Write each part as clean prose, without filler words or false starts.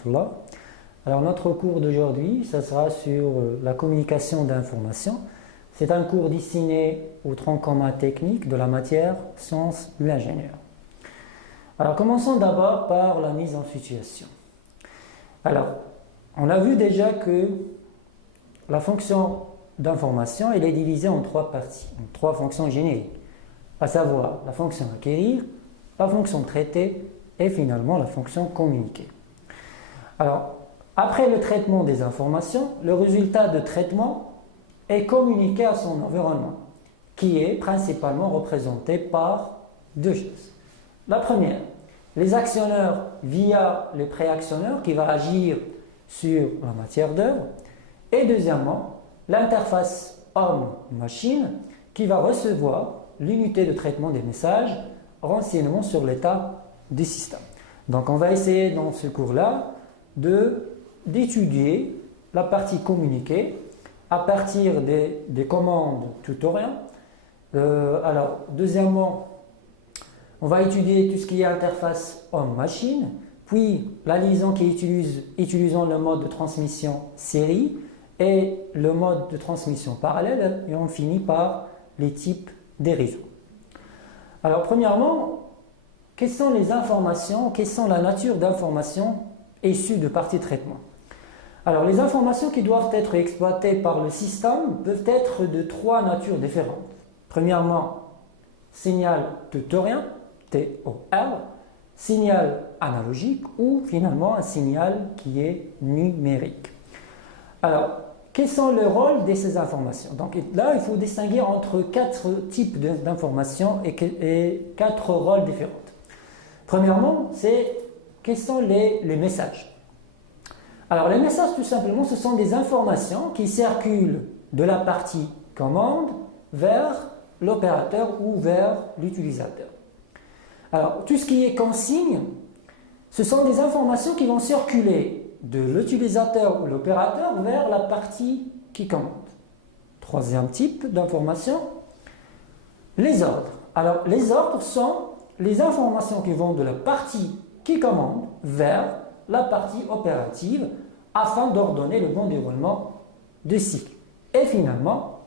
rahmatullah. Alors notre cours d'aujourd'hui, ça sera sur la communication d'informations. C'est un cours destiné au tronc commun technique de la matière sciences de l'ingénieur. Alors commençons d'abord par la mise en situation. Alors, on a vu déjà que la fonction d'information, elle est divisée en trois parties, en trois fonctions génériques, à savoir la fonction acquérir, la fonction traiter et finalement la fonction communiquer. Alors, après le traitement des informations, le résultat de traitement est communiqué à son environnement, qui est principalement représenté par deux choses. La première, les actionneurs via le préactionneur qui va agir sur la matière d'œuvre. Et deuxièmement, l'interface homme-machine qui va recevoir l'unité de traitement des messages, renseignements sur l'état du système. Donc on va essayer dans ce cours-là d'étudier la partie communiquée à partir des commandes tutoriels. Alors deuxièmement, on va étudier tout ce qui est interface homme-machine, puis la liaison qui utilisant le mode de transmission série et le mode de transmission parallèle, et on finit par les types des réseaux. Alors premièrement, quelles sont les informations, quelle sont la nature d'informations issues de parties de traitement? Alors les informations qui doivent être exploitées par le système peuvent être de trois natures différentes. Premièrement, signal tutorien, TOR, signal analogique ou finalement un signal qui est numérique. Alors, quels sont les rôles de ces informations? Donc là, il faut distinguer entre quatre types d'informations et quatre rôles différents. Premièrement, c'est quels sont les messages? Alors, les messages, tout simplement, ce sont des informations qui circulent de la partie commande vers l'opérateur ou vers l'utilisateur. Alors, tout ce qui est consigne, ce sont des informations qui vont circuler de l'utilisateur ou l'opérateur vers la partie qui commande. Troisième type d'information, les ordres. Alors, les ordres sont les informations qui vont de la partie qui commande vers la partie opérative afin d'ordonner le bon déroulement du cycle. Et finalement,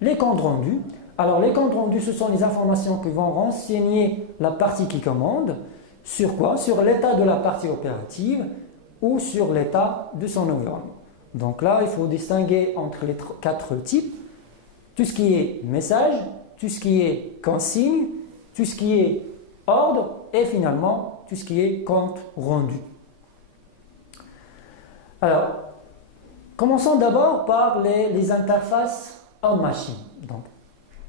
les comptes rendus. Alors, les comptes rendus, ce sont les informations qui vont renseigner la partie qui commande. Sur quoi? Sur l'état de la partie opérative ou sur l'état de son environnement. Donc là, il faut distinguer entre les quatre types. Tout ce qui est message, tout ce qui est consigne, tout ce qui est ordre et finalement tout ce qui est compte rendu. Alors, commençons d'abord par les interfaces homme-machine. Donc,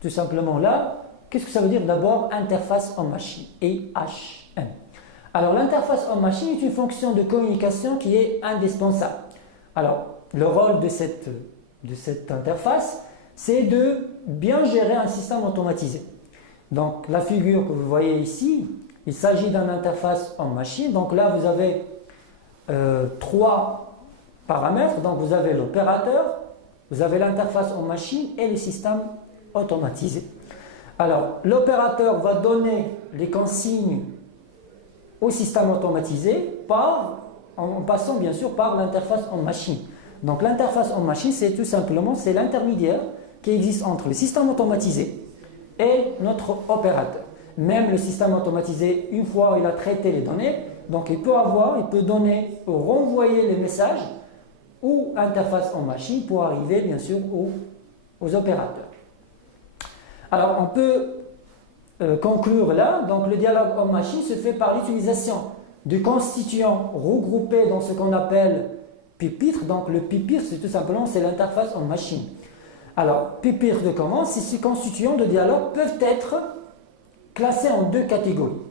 tout simplement là, qu'est-ce que ça veut dire d'abord interface homme-machine, EHM? Alors l'interface homme-machine est une fonction de communication qui est indispensable. Alors le rôle de cette interface, c'est de bien gérer un système automatisé. Donc la figure que vous voyez ici, il s'agit d'une interface homme-machine. Donc là vous avez trois paramètres. Donc vous avez l'opérateur, vous avez l'interface homme-machine et le système automatisé. Alors, l'opérateur va donner les consignes au système automatisé en passant bien sûr par l'interface en machine. Donc, l'interface en machine, c'est tout simplement l'intermédiaire qui existe entre le système automatisé et notre opérateur. Même le système automatisé, une fois il a traité les données, donc il peut donner ou renvoyer les messages ou interface en machine pour arriver bien sûr aux opérateurs. Alors, on peut conclure là. Donc, le dialogue homme-machine se fait par l'utilisation de constituants regroupés dans ce qu'on appelle pupitre. Donc, le pupitre, c'est tout simplement l'interface homme-machine. Alors, pupitre de commande, ces constituants de dialogue peuvent être classés en deux catégories.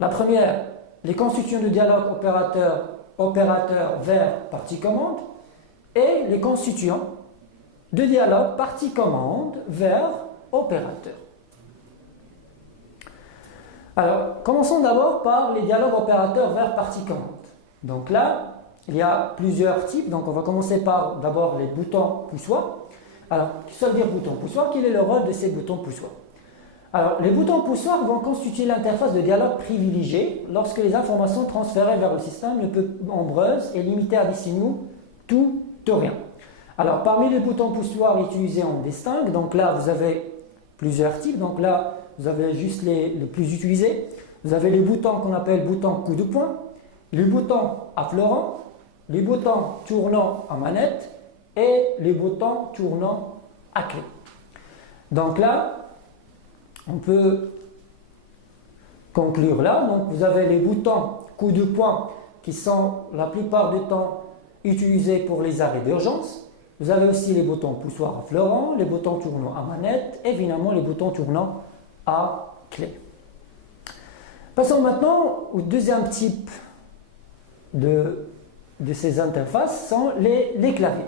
La première, les constituants de dialogue opérateur vers partie commande et les constituants de dialogue partie commande vers opérateur. Alors, commençons d'abord par les dialogues opérateurs vers partie commande. Donc là, il y a plusieurs types. Donc on va commencer par d'abord les boutons poussoirs. Alors, qu'est-ce que ça veut dire bouton poussoir? Quel est le rôle de ces boutons poussoirs? Alors, les boutons poussoirs vont constituer l'interface de dialogue privilégiée lorsque les informations transférées vers le système ne peuvent être nombreuses et limitées à des signaux tout ou rien. Alors, parmi les boutons poussoirs utilisés, on distingue. Donc là, vous avez plusieurs types. Donc là, vous avez juste les plus utilisés. Vous avez les boutons qu'on appelle boutons coup de poing, les boutons affleurants, les boutons tournant à manette et les boutons tournant à clé. Donc là, on peut conclure là. Donc vous avez les boutons coup de poing qui sont la plupart du temps utilisés pour les arrêts d'urgence. Vous avez aussi les boutons poussoirs affleurants, les boutons tournant à manette et finalement les boutons tournant à clé. Passons maintenant au deuxième type de ces interfaces, sont les claviers.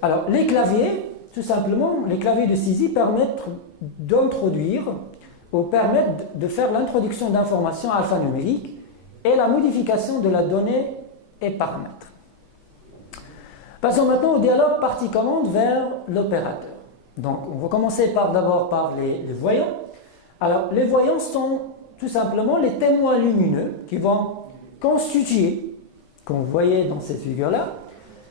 Alors les claviers, tout simplement, les claviers de saisie permettent d'introduire ou permettent de faire l'introduction d'informations alphanumériques et la modification de la donnée et paramètres. Passons maintenant au dialogue partie-commande vers l'opérateur. Donc on va commencer d'abord par les voyants. Alors les voyants sont tout simplement les témoins lumineux qui vont constituer, comme vous voyez dans cette figure-là,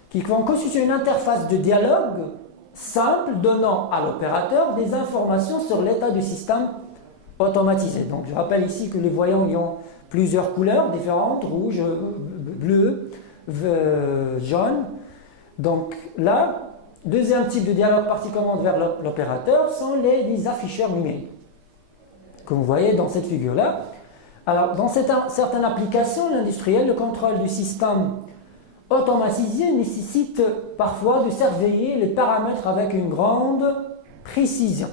qui vont constituer une interface de dialogue simple donnant à l'opérateur des informations sur l'état du système automatisé. Donc je rappelle ici que les voyants ils ont plusieurs couleurs différentes, rouge, bleu, jaune. Donc là, deuxième type de dialogue partie-commande vers l'opérateur sont les afficheurs numériques. Comme vous voyez dans cette figure-là. Alors, dans certaines applications, l'industriel, le contrôle du système automatisé nécessite parfois de surveiller les paramètres avec une grande précision.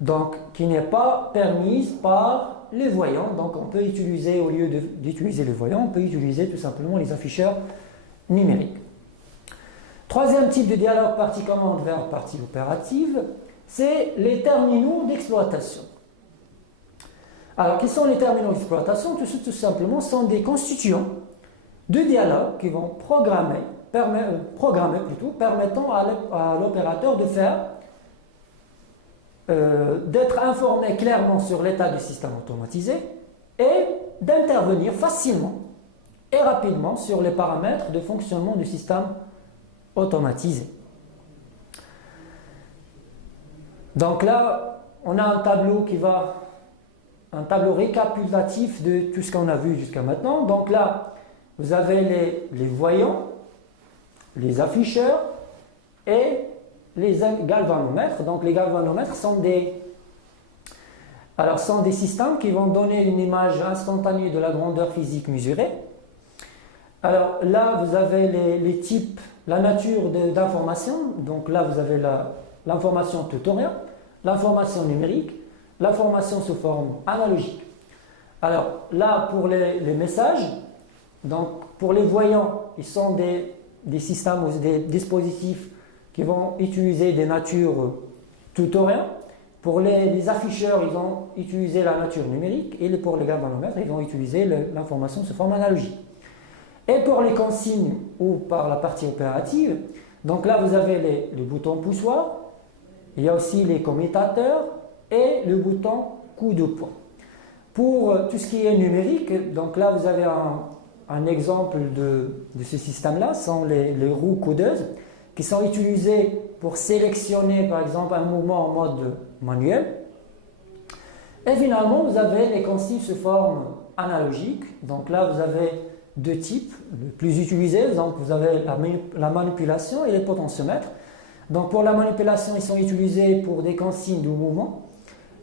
Donc, qui n'est pas permise par les voyants. Donc, on peut utiliser, au lieu d'utiliser les voyants, on peut utiliser tout simplement les afficheurs numériques. Troisième type de dialogue partie-commande vers partie opérative, c'est les terminaux d'exploitation. Alors, quels sont les terminaux d'exploitation? Tout simplement, sont des constituants de dialogue qui vont permettant à l'opérateur de d'être informé clairement sur l'état du système automatisé et d'intervenir facilement et rapidement sur les paramètres de fonctionnement du système automatisé. Donc là, on a un tableau récapitulatif de tout ce qu'on a vu jusqu'à maintenant. Donc là, vous avez les voyants, les afficheurs et les galvanomètres. Donc les galvanomètres sont des systèmes qui vont donner une image instantanée de la grandeur physique mesurée. Alors là, vous avez les types, la nature d'information. Donc là, vous avez l'information tutorielle, l'information numérique, l'information sous forme analogique. Alors là, pour les messages, donc pour les voyants, ils sont des systèmes ou des dispositifs qui vont utiliser des natures tutorielles. Pour les afficheurs, ils vont utiliser la nature numérique et pour les galvanomètres, ils vont utiliser l'information sous forme analogique. Et pour les consignes ou par la partie opérative, donc là vous avez les boutons poussoirs, il y a aussi les commutateurs et le bouton coup de poing. Pour tout ce qui est numérique, donc là vous avez un exemple de ce système-là, sont les roues codeuses qui sont utilisées pour sélectionner par exemple un mouvement en mode manuel. Et finalement vous avez les consignes sous forme analogique. Donc là vous avez deux types, les plus utilisés. Donc vous avez la manipulation et les potentiomètres. Donc pour la manipulation, ils sont utilisés pour des consignes de mouvement.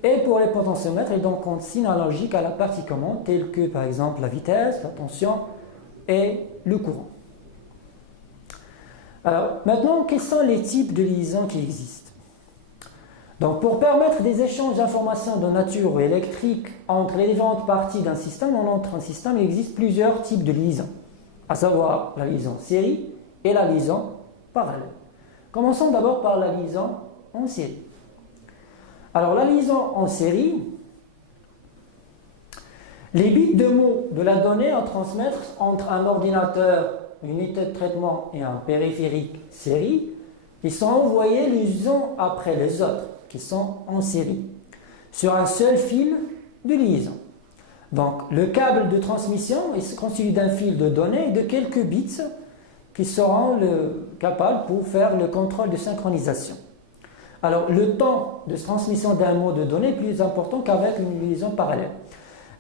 Et pour les potentiomètres, ils donnent consignes analogiques à la partie commande, telles que par exemple la vitesse, la tension et le courant. Alors maintenant, quels sont les types de liaisons qui existent? Donc pour permettre des échanges d'informations de nature électrique entre les différentes parties d'un système, entre un système, il existe plusieurs types de liaisons, à savoir la liaison série et la liaison parallèle. Commençons d'abord par la liaison en série. Alors la liaison en série, les bits de mots de la donnée à transmettre entre un ordinateur, une unité de traitement et un périphérique série, ils sont envoyés les uns après les autres, qui sont en série. sur un seul fil de liaison. Donc, le câble de transmission est constitué d'un fil de données et de quelques bits qui seront capables pour faire le contrôle de synchronisation. Alors, le temps de transmission d'un mot de données est plus important qu'avec une liaison parallèle.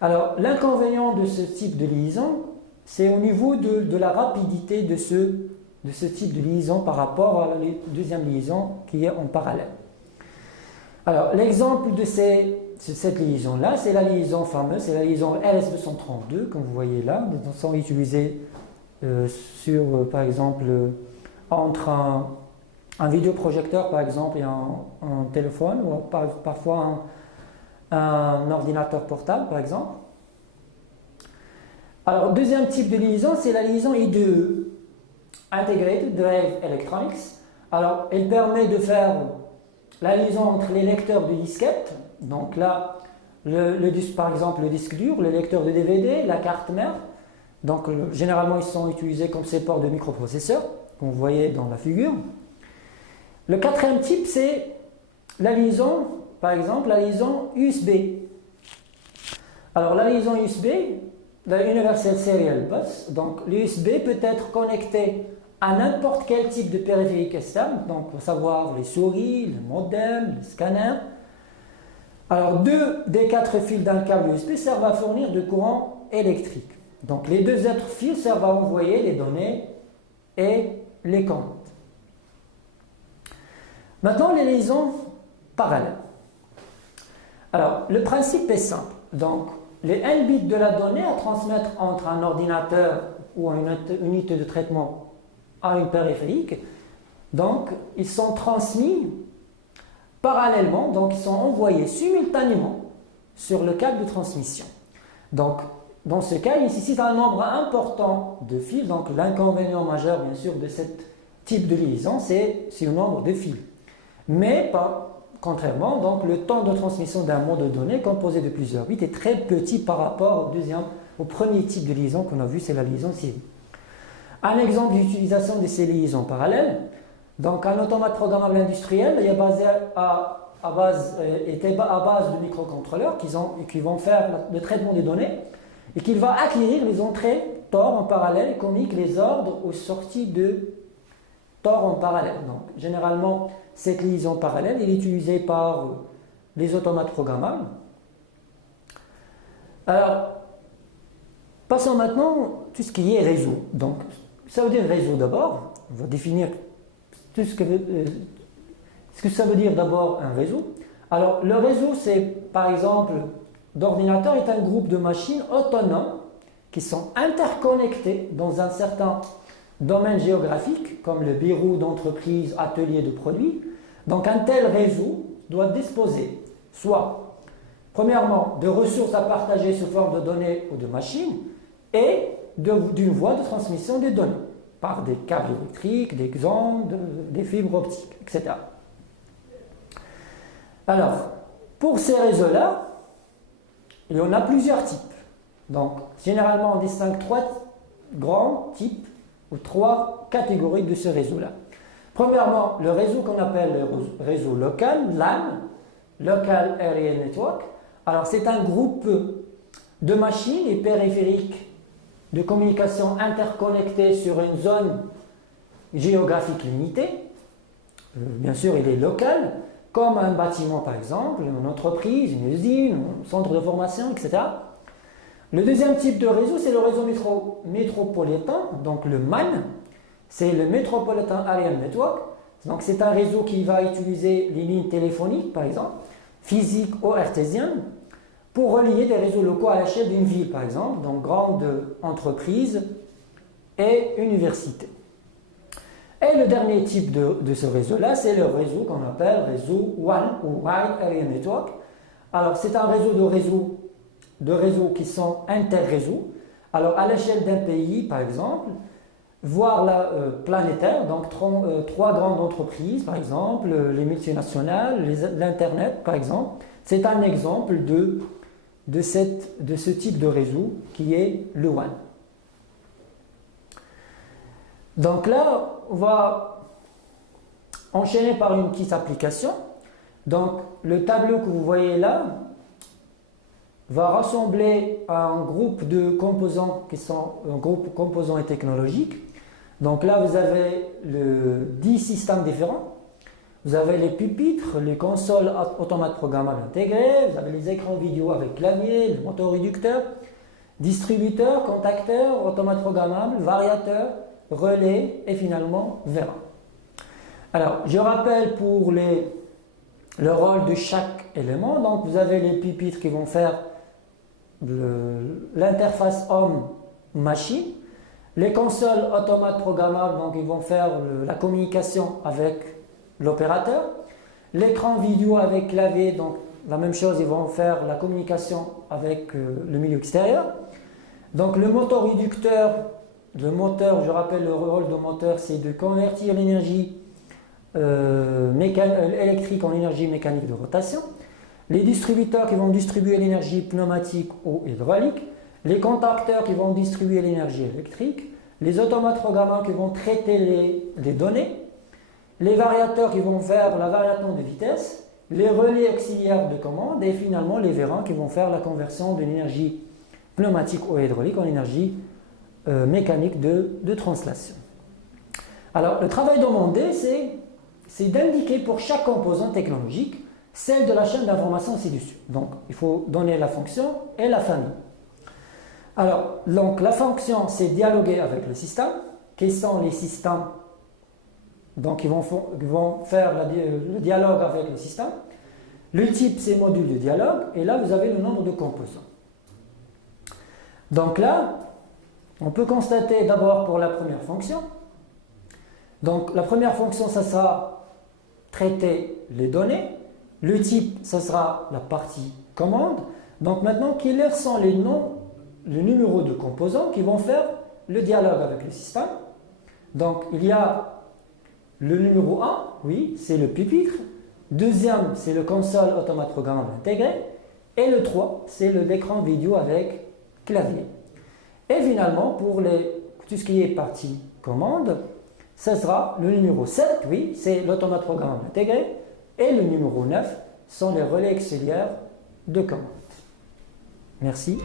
Alors, l'inconvénient de ce type de liaison, c'est au niveau de la rapidité de ce type de liaison par rapport à la deuxième liaison qui est en parallèle. Alors, l'exemple de cette liaison-là, c'est la liaison fameuse, c'est la liaison RS232, comme vous voyez là. Ils sont utilisés par exemple, entre un vidéoprojecteur, par exemple, et un téléphone, ou parfois un ordinateur portable, par exemple. Alors, deuxième type de liaison, c'est la liaison I2E, Integrated Drive Electronics. Alors, elle permet de faire la liaison entre les lecteurs de disquettes, donc là, par exemple le disque dur, le lecteur de DVD, la carte mère. Donc, généralement, ils sont utilisés comme support de microprocesseurs, comme vous voyez dans la figure. Le quatrième type, c'est la liaison, par exemple, la liaison USB. Alors, la liaison USB, la Universal Serial Bus, donc l'USB peut être connecté à n'importe quel type de périphérique externe, donc pour savoir les souris, le modem, le scanner. Alors, 2 des 4 fils d'un câble USB servent à fournir du courant électrique. Donc, les 2 autres fils servent à envoyer les données et les commandes. Maintenant, les liaisons parallèles. Alors, le principe est simple. Donc, les N bits de la donnée à transmettre entre un ordinateur ou une unité de traitement à une périphérique, donc ils sont transmis parallèlement, donc ils sont envoyés simultanément sur le câble de transmission. Donc, dans ce cas, il nécessite un nombre important de fils. Donc, l'inconvénient majeur, bien sûr, de ce type de liaison, c'est le nombre de fils. Mais, contrairement, donc, le temps de transmission d'un mot de données composé de plusieurs bits est très petit par rapport au premier type de liaison qu'on a vu, c'est la liaison série. Un exemple d'utilisation de ces liaisons parallèles, donc un automate programmable industriel est basé à base de microcontrôleurs qui vont faire le traitement des données et qui va acquérir les entrées Tor en parallèle et communique les ordres aux sorties de Tor en parallèle. Donc, généralement, cette liaison parallèle est utilisée par les automates programmables. Alors, passons maintenant à tout ce qui est réseau. Donc, ça veut dire réseau d'abord. On va définir tout ce que ça veut dire d'abord un réseau. Alors, le réseau, c'est par exemple, d'ordinateurs est un groupe de machines autonomes qui sont interconnectées dans un certain domaine géographique, comme le bureau d'entreprise, atelier de produits. Donc, un tel réseau doit disposer soit, premièrement, de ressources à partager sous forme de données ou de machines et d'une voie de transmission des données par des câbles électriques, des ondes, des fibres optiques, etc. Alors, pour ces réseaux-là, il y en a plusieurs types. Donc, généralement, on distingue 3 grands types ou 3 catégories de ce réseau-là. Premièrement, le réseau qu'on appelle le réseau local, LAN, Local Area Network. Alors, c'est un groupe de machines et périphériques de communication interconnectées sur une zone géographique limitée. Bien sûr, il est local, comme un bâtiment par exemple, une entreprise, une usine, un centre de formation, etc. Le deuxième type de réseau, c'est le réseau métropolitain, donc le MAN, c'est le Metropolitan Area Network. Donc c'est un réseau qui va utiliser les lignes téléphoniques, par exemple, physiques ou artésiennes, pour relier des réseaux locaux à l'échelle d'une ville, par exemple, donc grandes entreprises et universités. Et le dernier type de ce réseau-là, c'est le réseau qu'on appelle réseau WAN ou Wide Area Network. Alors, c'est un réseau de réseaux qui sont interréseaux. Alors, à l'échelle d'un pays, par exemple, voire planétaire, donc 3 grandes entreprises, par exemple, les multinationales, l'Internet, par exemple. C'est un exemple de ce type de réseau qui est le WAN. Donc là, on va enchaîner par une petite application. Donc, le tableau que vous voyez là, va rassembler un groupe de composants qui sont un groupe composants et technologiques. Donc là, vous avez 10 systèmes différents. Vous avez les pupitres, les consoles automates programmables intégrées, vous avez les écrans vidéo avec clavier, le moteur réducteur, distributeur, contacteur, automate programmable, variateur, relais et finalement vérin. Alors, je rappelle pour le rôle de chaque élément. Donc, vous avez les pupitres qui vont faire l'interface homme-machine. Les consoles automates programmables, donc ils vont faire la communication avec l'opérateur. L'écran vidéo avec clavier, donc la même chose, ils vont faire la communication avec le milieu extérieur. Donc le moteur réducteur, je rappelle le rôle du moteur, c'est de convertir l'énergie électrique en énergie mécanique de rotation. Les distributeurs qui vont distribuer l'énergie pneumatique ou hydraulique. Les contacteurs qui vont distribuer l'énergie électrique. Les automates programmables qui vont traiter les données. Les variateurs qui vont faire la variation de vitesse. Les relais auxiliaires de commande. Et finalement les vérins qui vont faire la conversion de l'énergie pneumatique ou hydraulique en énergie mécanique de translation. Alors le travail demandé, c'est d'indiquer pour chaque composant technologique celle de la chaîne d'information ci-dessus. Donc, il faut donner la fonction et la famille. Alors, donc, la fonction, c'est dialoguer avec le système. Quels sont les systèmes? Donc, ils vont faire le dialogue avec le système. Le type, c'est module de dialogue. Et là, vous avez le nombre de composants. Donc là, on peut constater d'abord pour la première fonction. Donc, la première fonction, ça sera traiter les données. Le type, ce sera la partie commande. Donc maintenant, quels sont les noms, les numéros de composants qui vont faire le dialogue avec le système? Donc il y a le numéro 1, oui, c'est le pupitre. Deuxième, c'est le console automate programmable intégré. Et le 3, c'est l'écran vidéo avec clavier. Et finalement, pour tout ce qui est partie commande, ce sera le numéro 7, oui, c'est l'automate programmable intégré. Et le numéro 9 sont les relais auxiliaires de commande. Merci.